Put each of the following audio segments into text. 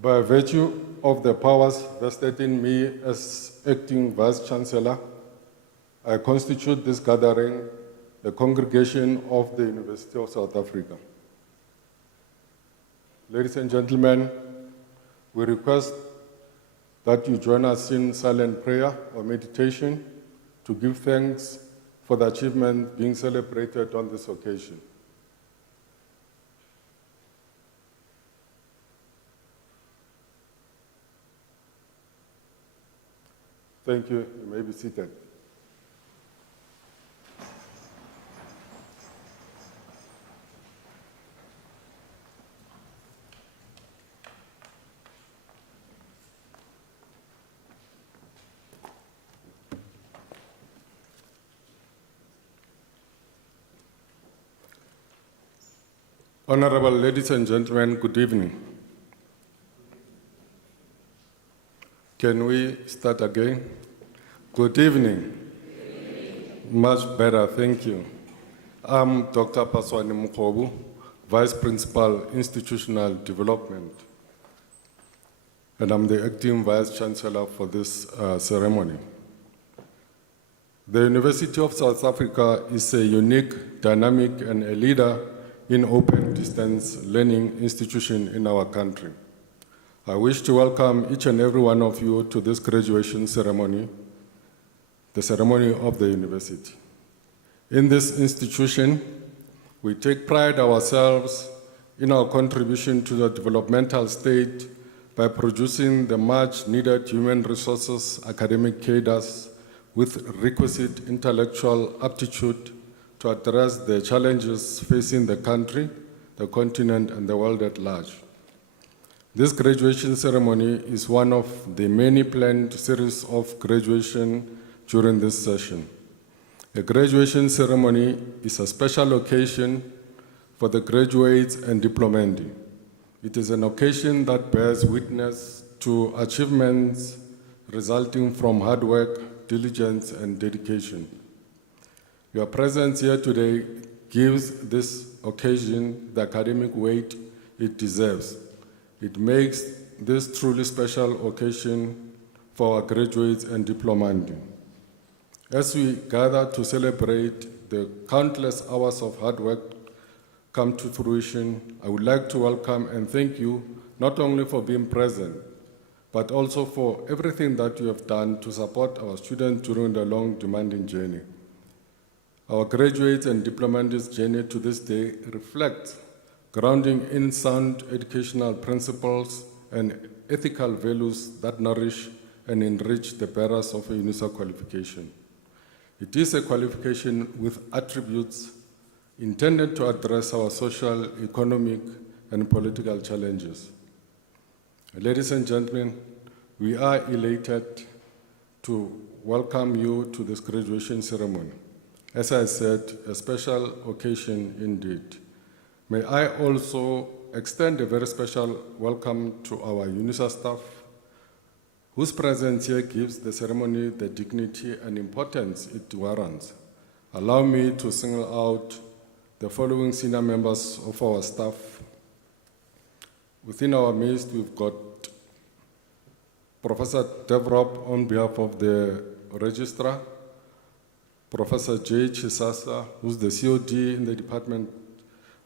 By virtue of the powers vested in me as acting Vice-Chancellor, I constitute this gathering the congregation of the University of South Africa. Ladies and gentlemen, we request that you join us in silent prayer or meditation to give thanks for the achievement being celebrated on this occasion. Thank you. You may be seated. Honorable ladies and gentlemen, good evening. Can we start again? Good evening. Much better, thank you. I'm Dr. Paswani Mukhobu, Vice Principal, Institutional Development, and I'm the acting Vice Chancellor for this ceremony. The University of South Africa is a unique, dynamic, and a leader in open distance learning institution in our country. I wish to welcome each and every one of you to this graduation ceremony, the ceremony of the university. In this institution, we take pride ourselves in our contribution to the developmental state by producing the much needed human resources academic cadres with requisite intellectual aptitude to address the challenges facing the country, the continent, and the world at large. This graduation ceremony is one of the many planned series of graduation during this session. A graduation ceremony is a special occasion for the graduates and diplomandi. It is an occasion that bears witness to achievements resulting from hard work, diligence, and dedication. Your presence here today gives this occasion the academic weight it deserves. It makes this truly special occasion for our graduates and diplomandi. As we gather to celebrate the countless hours of hard work come to fruition, I would like to welcome and thank you not only for being present, but also for everything that you have done to support our students during the long, demanding journey. Our graduates and diplomats' journey to this day reflects grounding in sound educational principles and ethical values that nourish and enrich the bearers of a Unisa qualification. It is a qualification with attributes intended to address our social, economic, and political challenges. Ladies and gentlemen, we are elated to welcome you to this graduation ceremony. As I said, a special occasion indeed. May I also extend a very special welcome to our Unisa staff, whose presence here gives the ceremony the dignity and importance it warrants. Allow me to single out the following senior members of our staff. Within our midst, we've got Professor Devrop on behalf of the Registrar, Professor J. Chisasa, who's the COD in the Department of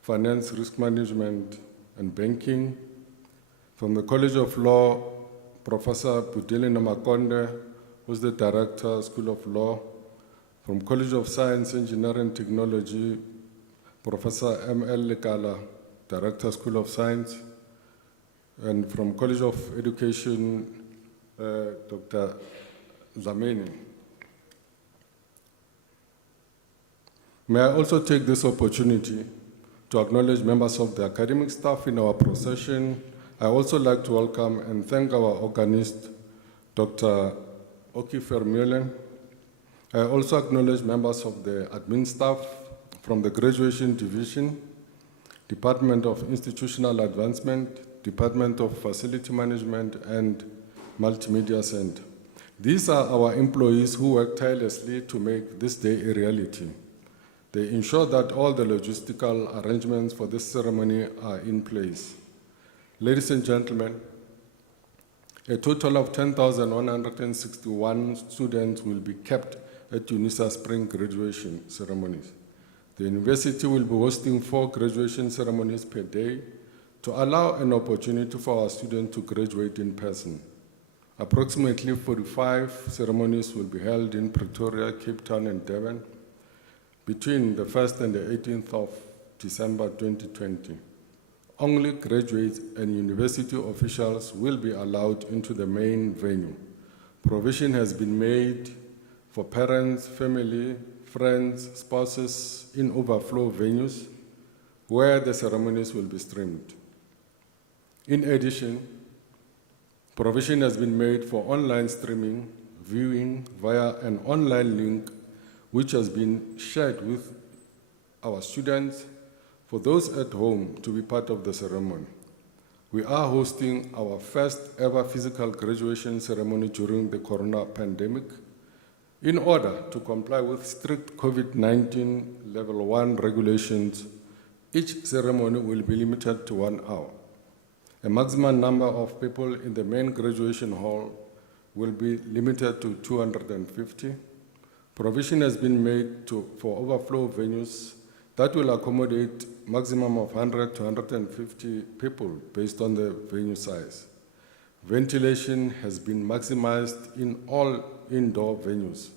Finance, Risk Management, and Banking. From the College of Law, Professor Budeli Namakonde, who's the Director, School of Law. From College of Science, Engineering, and Technology, Professor M.L. Lekala, Director, School of Science. And from College of Education, Dr. Zameni. May I also take this opportunity to acknowledge members of the academic staff in our procession. I also like to welcome and thank our organist, Dr. Oki Vermeulen. I also acknowledge members of the admin staff from the Graduation Division, Department of Institutional Advancement, Department of Facility Management, and Multimedia Center. These are our employees who work tirelessly to make this day a reality. They ensure that all the logistical arrangements for this ceremony are in place. Ladies and gentlemen, A total of 10,161 students will be kept at Unisa spring graduation ceremonies. The university will be hosting 4 graduation ceremonies per day to allow an opportunity for our students to graduate in person. Approximately 45 ceremonies will be held in Pretoria, Cape Town, and Durban between the 1st and the 18th of December 2020. Only graduates and university officials will be allowed into the main venue. Provision has been made for parents, family, friends, spouses in overflow venues where the ceremonies will be streamed. In addition, provision has been made for online streaming, viewing via an online link which has been shared with our students for those at home to be part of the ceremony. We are hosting our first ever physical graduation ceremony during the corona pandemic. In order to comply with strict COVID-19 level 1 regulations, each ceremony will be limited to 1 hour. A maximum number of people in the main graduation hall will be limited to 250. Provision has been made for overflow venues that will accommodate maximum of 100 to 150 people based on the venue size. Ventilation has been maximized in all indoor venues.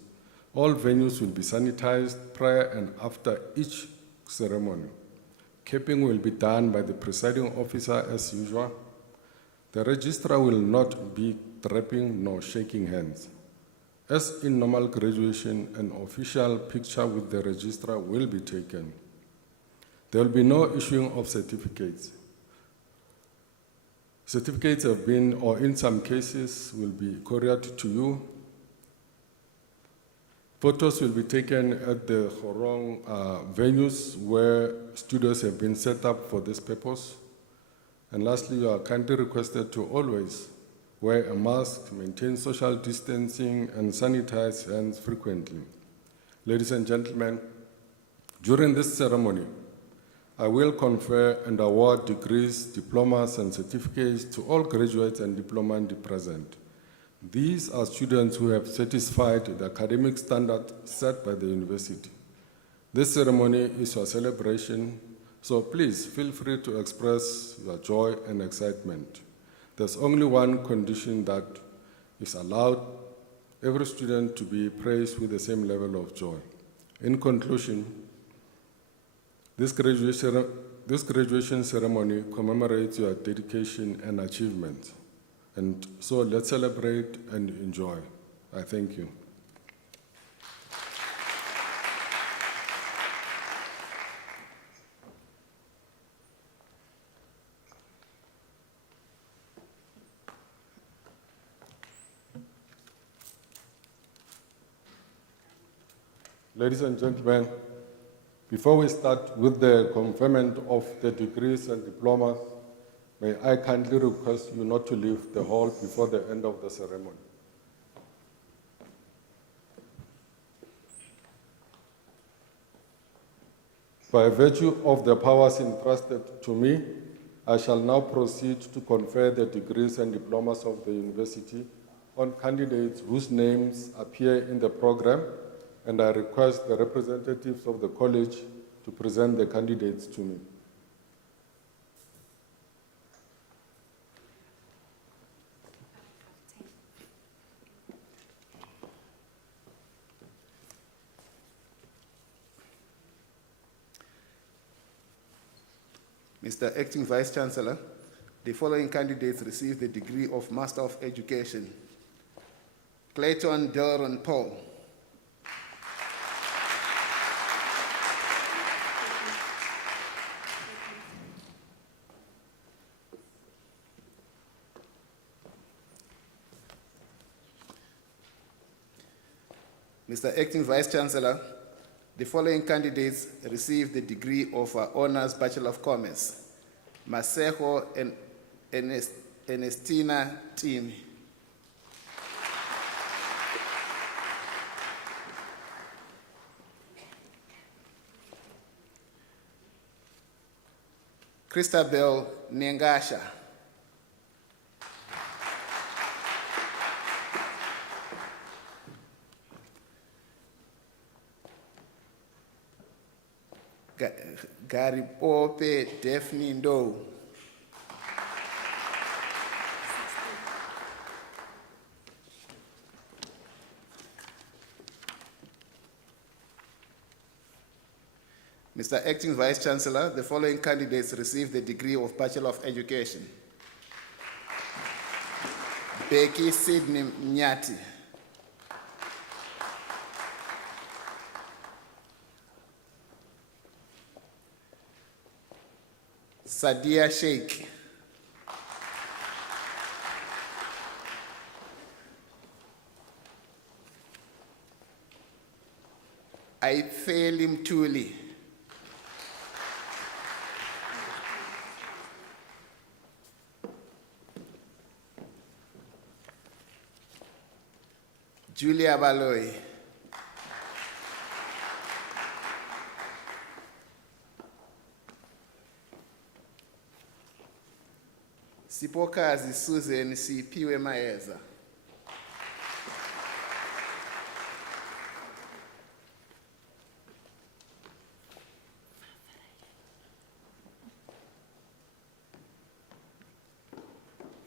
All venues will be sanitized prior and after each ceremony. Capping will be done by the presiding officer as usual. The registrar will not be clapping nor shaking hands. As in normal graduation, an official picture with the registrar will be taken. There will be no issuing of certificates. Certificates have been, or in some cases, will be couriered to you. Photos will be taken at the Horong venues where studios have been set up for this purpose. And lastly, you are kindly requested to always wear a mask, maintain social distancing, and sanitize hands frequently. Ladies and gentlemen, during this ceremony, I will confer and award degrees, diplomas, and certificates to all graduates and diplomandi present. These are students who have satisfied the academic standard set by the university. This ceremony is a celebration, so please feel free to express your joy and excitement. There's only one condition that is allowed every student to be praised with the same level of joy. In conclusion, this graduation ceremony commemorates your dedication and achievement. And so let's celebrate and enjoy. I thank you. Ladies and gentlemen, before we start with the conferment of the degrees and diplomas, may I kindly request you not to leave the hall before the end of the ceremony. By virtue of the powers entrusted to me, I shall now proceed to confer the degrees and diplomas of the university on candidates whose names appear in the program, and I request the representatives of the college to present the candidates to me. Mr. Acting Vice-Chancellor, the following candidates received the degree of Master of Education. Clayton Delron Paul. Mr. Acting Vice-Chancellor, the following candidates received the degree of Honours Bachelor of Commerce. Masejo Ernestina Timi. Christabel Nengasha. Gary Pope Daphne Ndow. Mr. Acting Vice Chancellor, the following candidates received the degree of Bachelor of Education. Becky Sidney Mnyati. Sadia Sheikh. Aifeli Mtuli. Julia Baloy. Sipokazi Susan Sipiwe Maeza.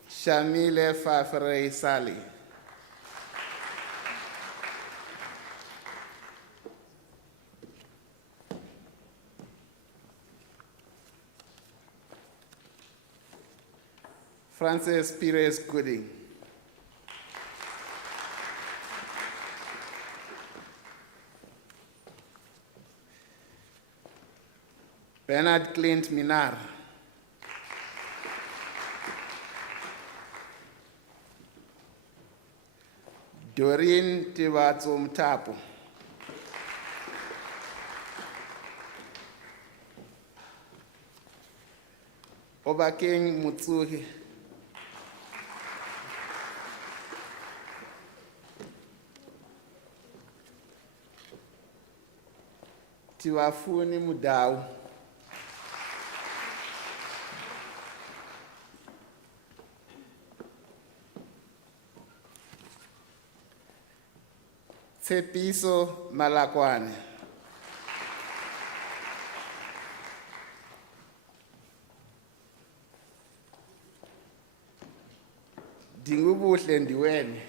Shamile Fafrey Sali. Francis Pires Gooding. Bernard Clint Minar. Doreen Tivatso Mtapo. Obakeng Mutsuhi. Tiwafuni Mudau. Tsepiso Malakwane. Dingubuhle Ndiweni.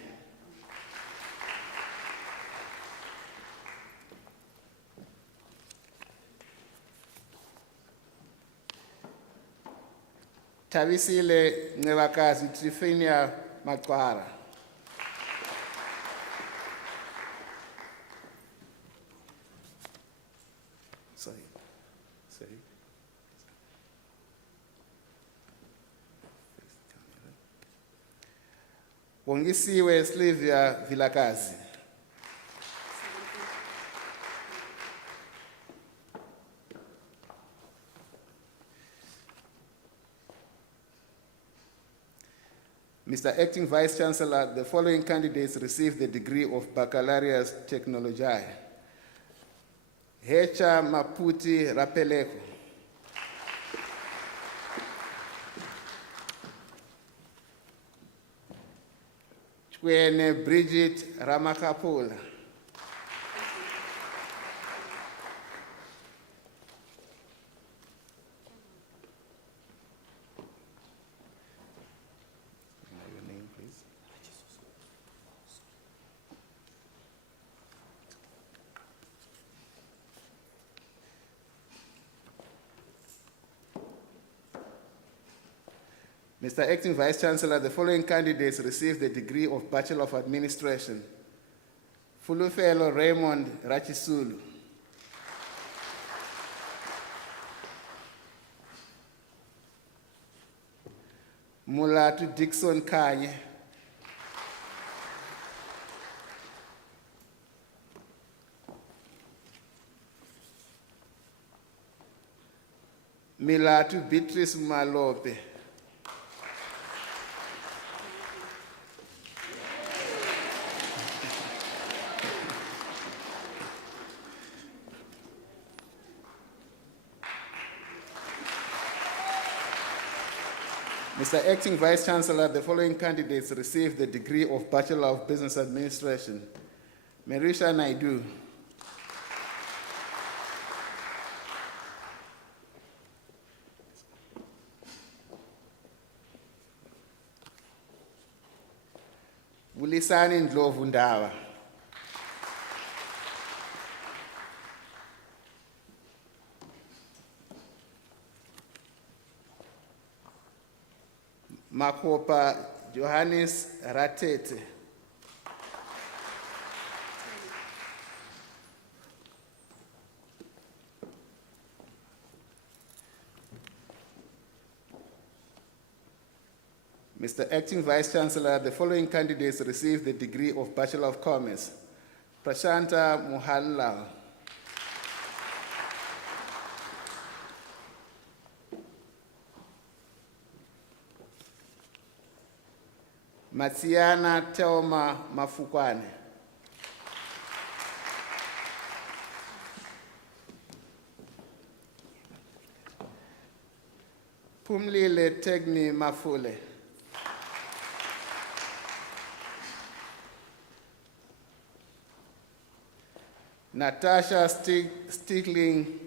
Tabisile Nevakazi Trifenia Makwara. Sorry. Wongisiwe Sylvia Vilakazi. Mr. Acting Vice Chancellor, the following candidates received the degree of Baccalaureus Technologiae. Hecha Maputi Rapeleko. Chwene Bridget Ramakapula. Your name, please. Mr. Acting Vice Chancellor, the following candidates received the degree of Bachelor of Administration. Fulufelo Raymond Rachisulu. Mulatu Dixon Kanye. Milatu Beatrice Malope. Mr. Acting Vice Chancellor, the following candidates received the degree of Bachelor of Business Administration. Marisha Naidu. Bulisani Ndlovu Ndaba. Makopa Johannes Ratete. Mr. Acting Vice Chancellor, the following candidates received the degree of Bachelor of Commerce. Prashanta Muhallal. Matsiana Teoma Mafukwane. Pumlile Tegni Mafule. Natasha Stickling.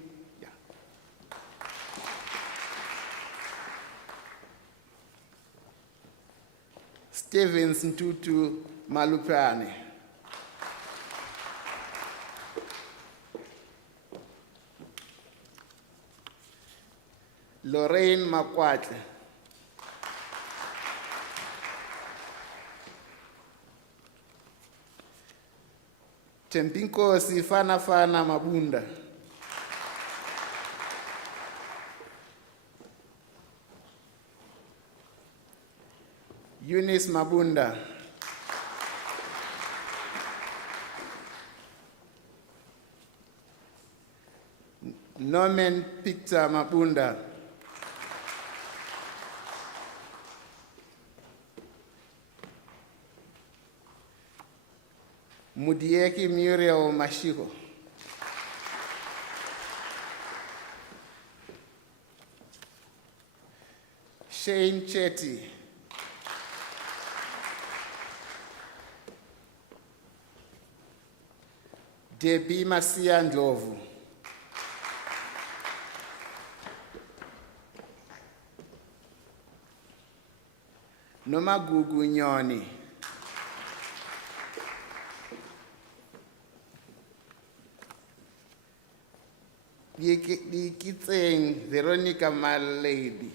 Stevens Ntutu Malupane. Lorraine Makwatle. Tempinkosi Fana Mabunda. Eunice Mabunda. Norman Victor Mabunda. Mudieki Muriel Mashiko. Shane Chetty. Debbie Masia Ndlovu. Nomagugu Nyoni. Dikitseng Veronica Malady.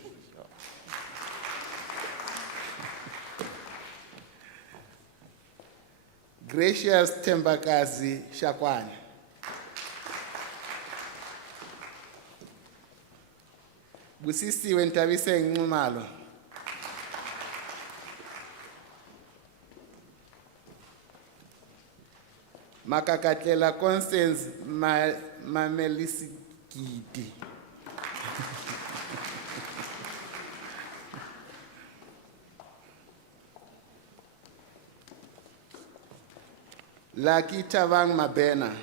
Gracious Tembakazi Shakwane. Busisiwe Ntabise Nxumalo. Makakatlela Constance Mamelisigidi. Lucky Tavang Mabena.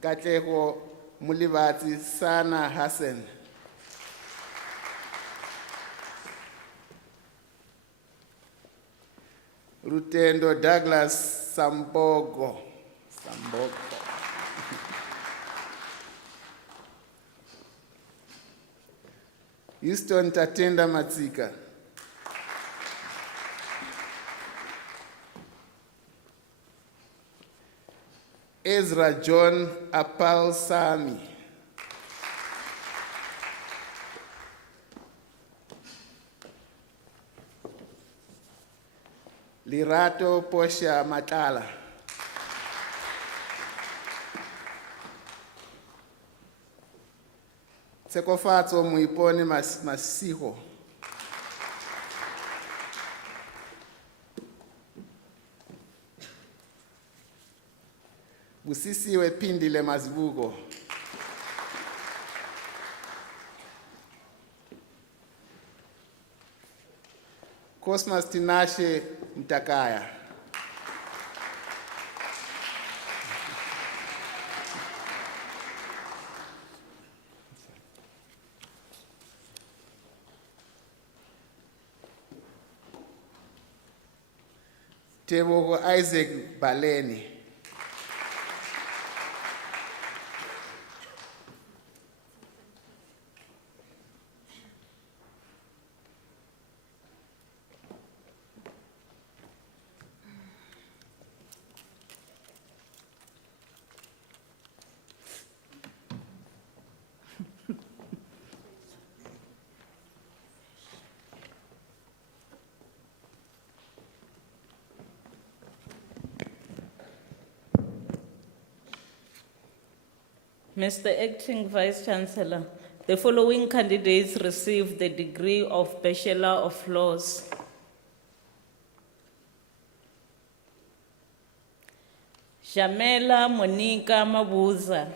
Katlego Mulibati Sana Hassan. Rutendo Douglas Sambogo. Houston Tatenda Matsika. Ezra John Apal Sami. Lirato Posha Matala. Tsekofatso Muipone Masiho. Busisiwe Pindile Mazibuko. Cosmas Tinashe Mtakaya. Tebogo Isaac Baleni. Mr. Acting Vice Chancellor, the following candidates received the degree of Bachelor of Laws. Jamela Monica Mabuza.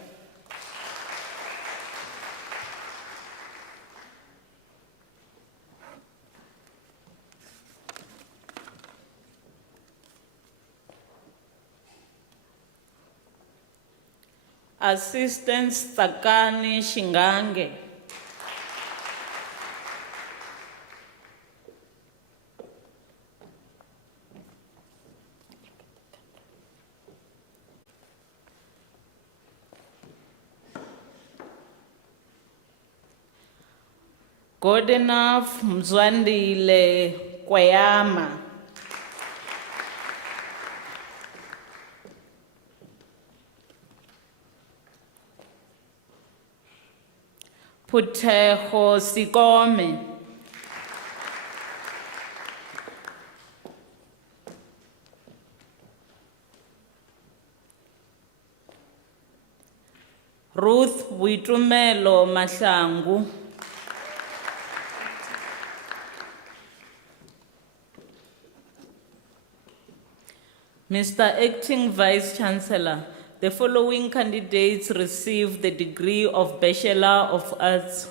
Assistant Sakani Shingange. Good enough Mzwandile Kwayama. Puteho Sikome. Ruth Buitumelo Mahlangu. Mr. Acting Vice Chancellor, the following candidates received the degree of Bachelor of Arts.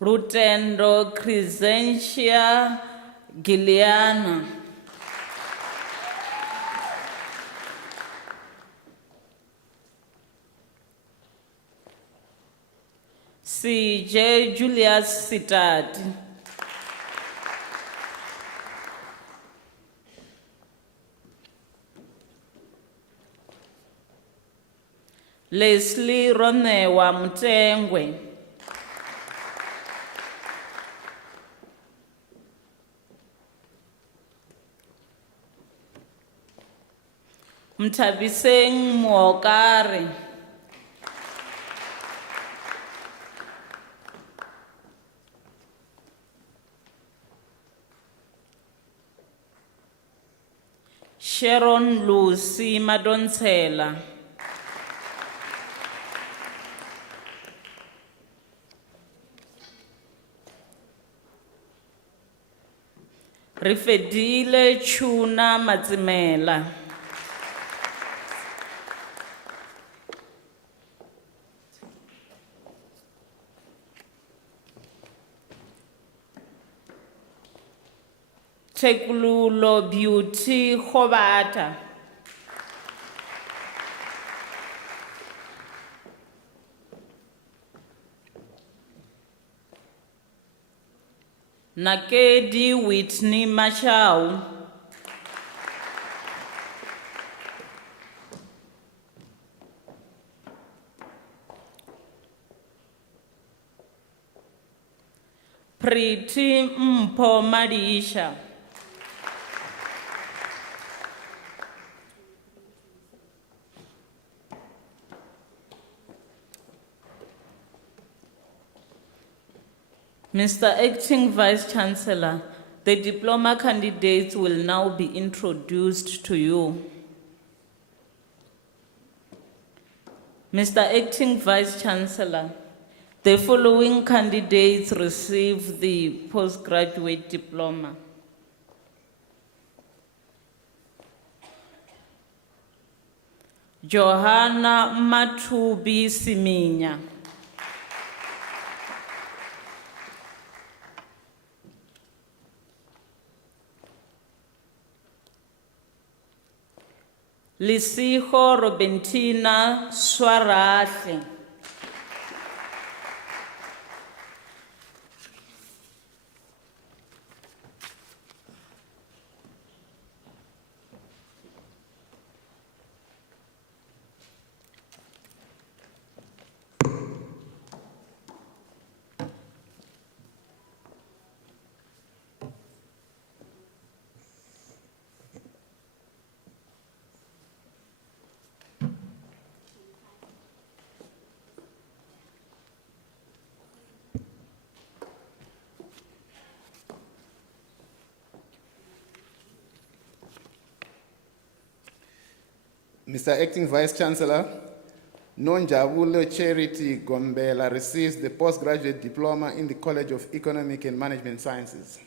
Rutendo Crescentia Giliana. C.J. Julius Sitati. Leslie Ronewa Mutengwe. Mtabiseng Mwokare. Sharon Lucy Madonsela. Rifedile Chuna Matsimela. Tekululo Beauty Khobata. Nakedi Whitney Machau. Pretty Mpo Marisha. Mr. Acting Vice Chancellor, the diploma candidates will now be introduced to you. Mr. Acting Vice Chancellor, the following candidates receive the postgraduate diploma. Johanna Matubi Siminya. Lisiho Robentina Swarahle. Mr. Acting Vice Chancellor, Nonjabulo Charity Gombela receives the postgraduate diploma in the College of Economic and Management Sciences.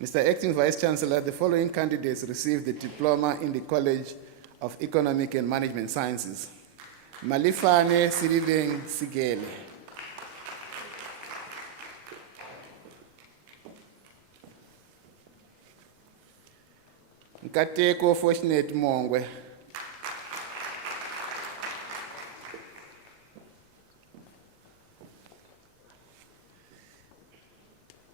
Mr. Acting Vice Chancellor, the following candidates received the diploma in the College of Economic and Management Sciences. Malifane Sidibeng Sigele. Nkateko Fortunate Mongwe.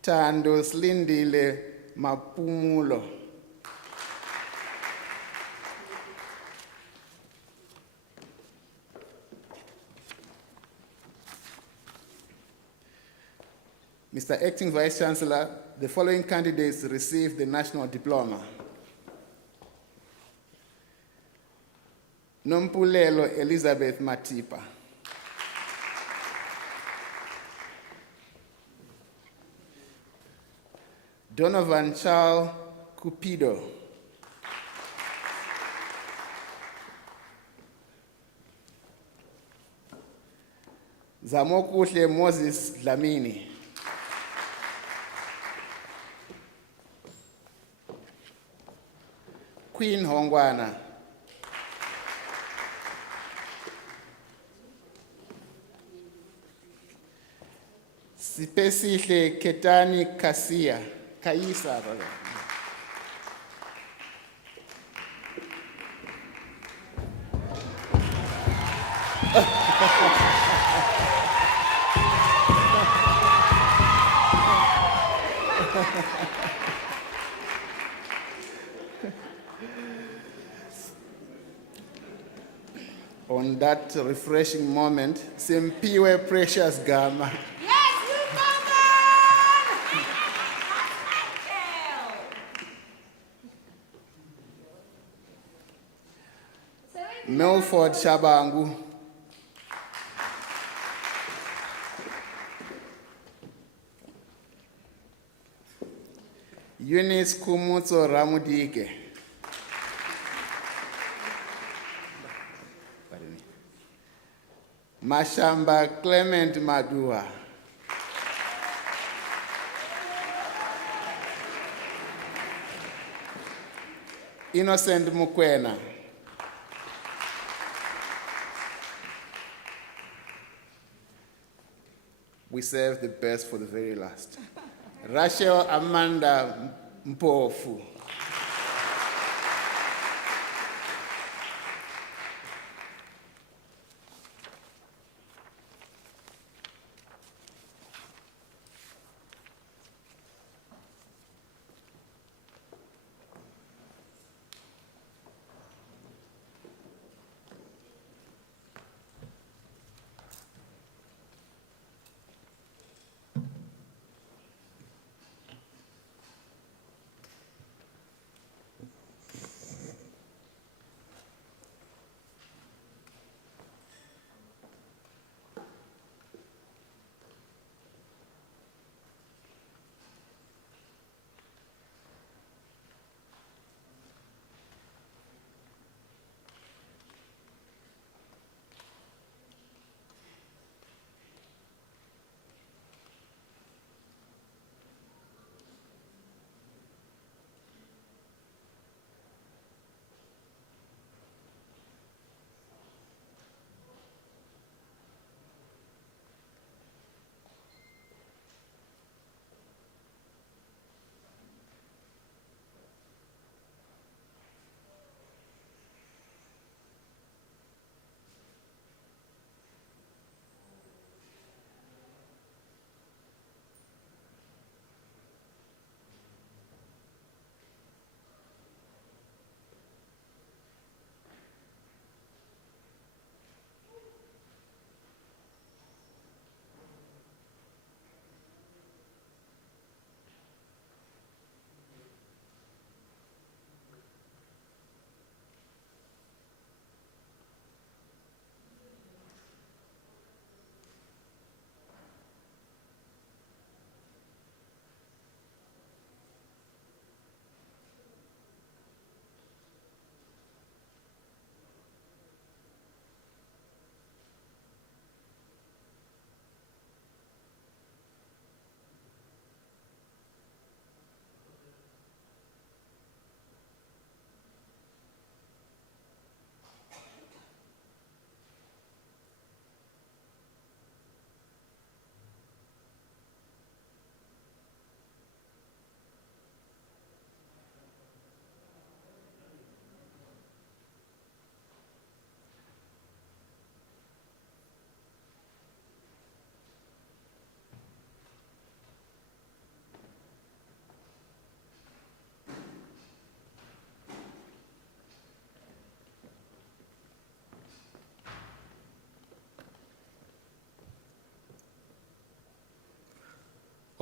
Tando Slindile Mapumulo. Mr. Acting Vice Chancellor, the following candidates received the National Diploma. Nompulelo Elizabeth Matipa. Donovan Charles Cupido. Zamokuhle Moses Dlamini. Queen Hongwana. Sipesihle Ketani Kaisa. On that refreshing moment, Simpiwe Precious Gama. Milford Shabangu. Eunice Kumutso Ramudike. Mashamba Clement Madua. Innocent Mukwena. We serve the best for the very last. Rachel Amanda Mpofu.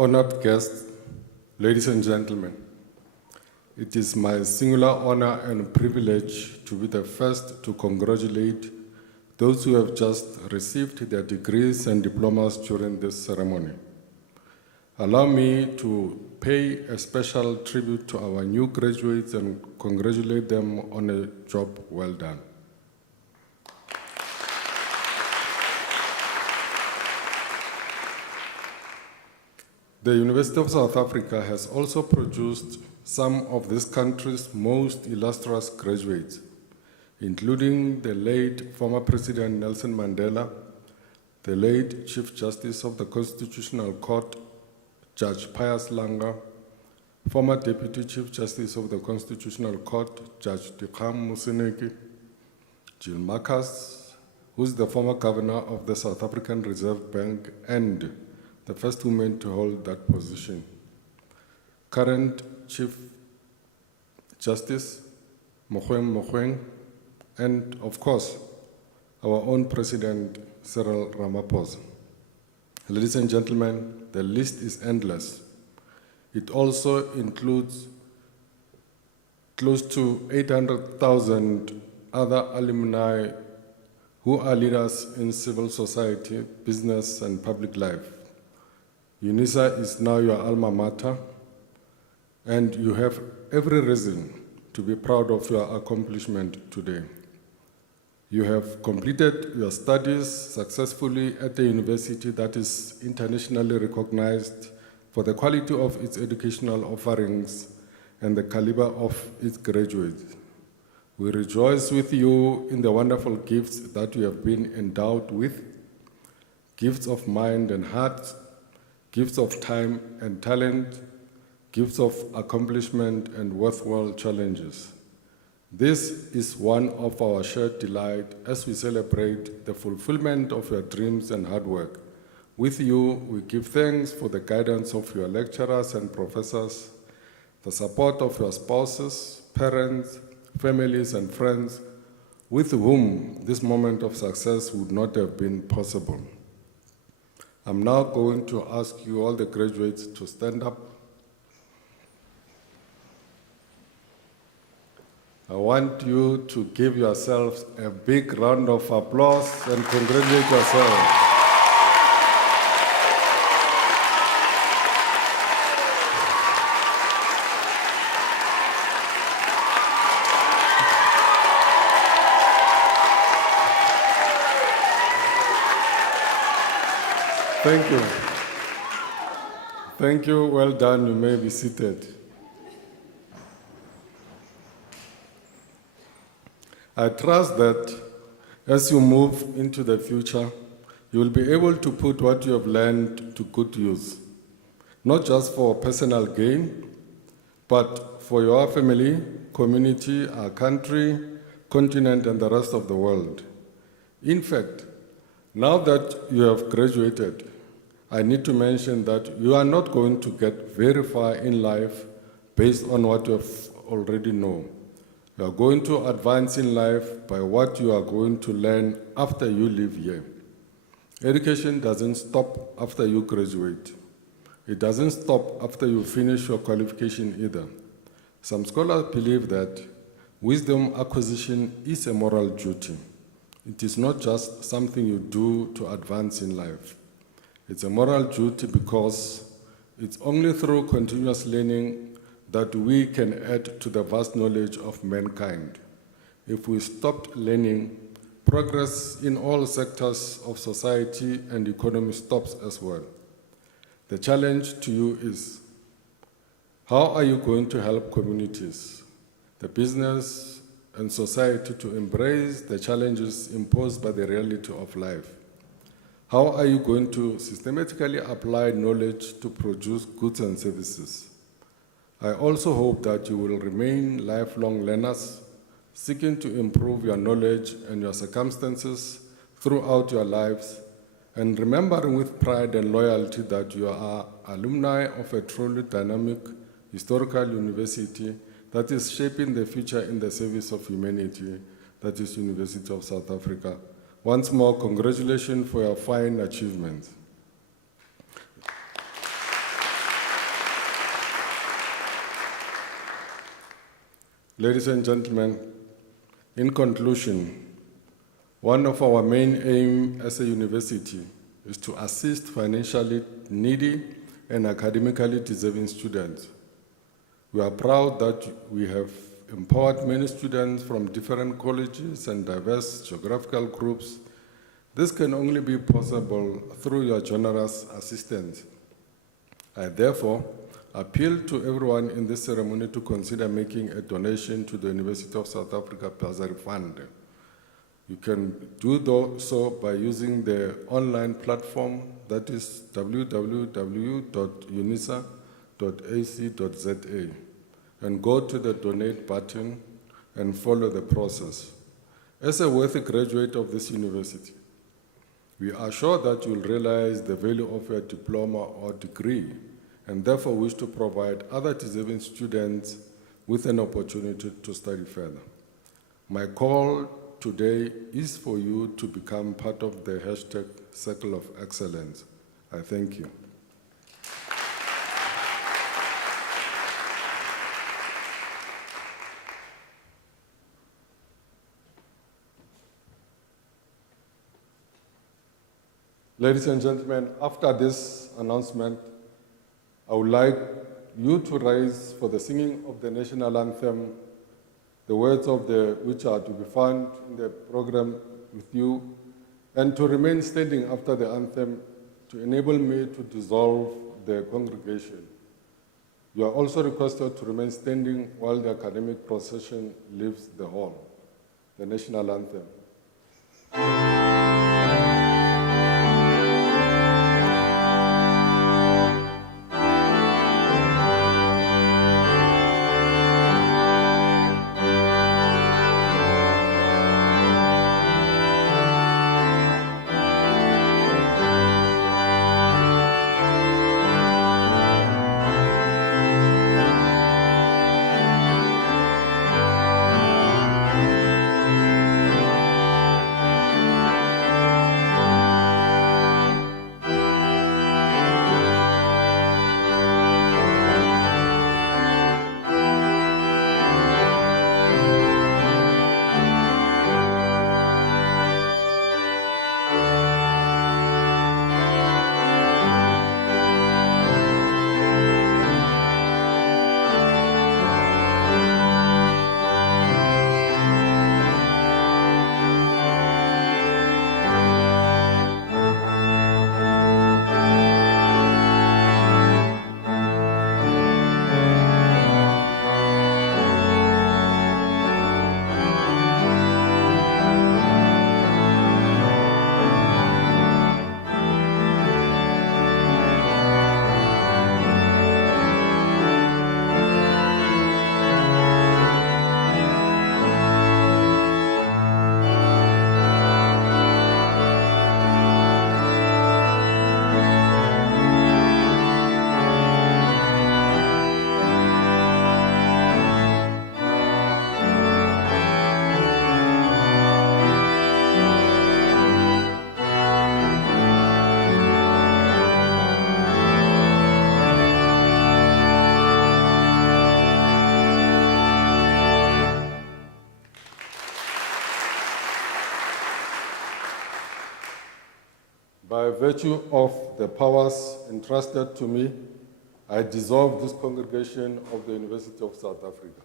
honored guests, ladies and gentlemen, it is my singular honor and privilege to be the first to congratulate those who have just received their degrees and diplomas during this ceremony. Allow me to pay a special tribute to our new graduates and congratulate them on a job well done. The University of South Africa has also produced some of this country's most illustrious graduates, including the late former President Nelson Mandela, the late Chief Justice of the Constitutional Court, Judge Pius Langa, former Deputy Chief Justice of the Constitutional Court, Judge Dikgang Moseneke, Jill Marcus, who's the former governor of the South African Reserve Bank and the first woman to hold that position, current Chief Justice Mogoeng, and of course, our own President Cyril Ramaphosa. Ladies and gentlemen, the list is endless. It also includes close to 800,000 other alumni who are leaders in civil society, business, and public life. Unisa is now your alma mater, and you have every reason to be proud of your accomplishment today. You have completed your studies successfully at a university that is internationally recognized for the quality of its educational offerings and the caliber of its graduates. We rejoice with you in the wonderful gifts that you have been endowed with, gifts of mind and heart, gifts of time and talent, gifts of accomplishment and worthwhile challenges. This is one of our shared delight as we celebrate the fulfillment of your dreams and hard work. With you, we give thanks for the guidance of your lecturers and professors, the support of your spouses, parents, families, and friends, with whom this moment of success would not have been possible. I'm now going to ask you, all the graduates, to stand up. I want you to give yourselves a big round of applause and congratulate yourselves. Thank you. Thank you. Well done. You may be seated. I trust that as you move into the future, you will be able to put what you have learned to good use, not just for personal gain, but for your family, community, our country, continent, and the rest of the world. In fact, now that you have graduated, I need to mention that you are not going to get very far in life based on what you have already known. You are going to advance in life by what you are going to learn after you leave here. Education doesn't stop after you graduate. It doesn't stop after you finish your qualification either. Some scholars believe that wisdom acquisition is a moral duty. It is not just something you do to advance in life. It's a moral duty because it's only through continuous learning that we can add to the vast knowledge of mankind. If we stopped learning, progress in all sectors of society and economy stops as well. The challenge to you is, how are you going to help communities, the business and society to embrace the challenges imposed by the reality of life? How are you going to systematically apply knowledge to produce goods and services? I also hope that you will remain lifelong learners, seeking to improve your knowledge and your circumstances throughout your lives, and remembering with pride and loyalty that you are alumni of a truly dynamic historical university that is shaping the future in the service of humanity, that is University of South Africa. Once more, congratulations for your fine achievements. Ladies and gentlemen, in conclusion, one of our main aims as a university is to assist financially needy and academically deserving students. We are proud that we have empowered many students from different colleges and diverse geographical groups. This can only be possible through your generous assistance. I therefore appeal to everyone in this ceremony to consider making a donation to the University of South Africa Bursary Fund. You can do so by using the online platform that is www.unisa.ac.za and go to the donate button and follow the process. As a worthy graduate of this university, we are sure that you will realize the value of your diploma or degree and therefore wish to provide other deserving students with an opportunity to study further. My call today is for you to become part of the hashtag Circle of Excellence. I thank you. Ladies and gentlemen, after this announcement, I would like you to rise for the singing of the national anthem, the words of which are to be found in the program with you, and to remain standing after the anthem to enable me to dissolve the congregation. You are also requested to remain standing while the academic procession leaves the hall. The national anthem. By virtue of the powers entrusted to me, I dissolve this congregation of the University of South Africa.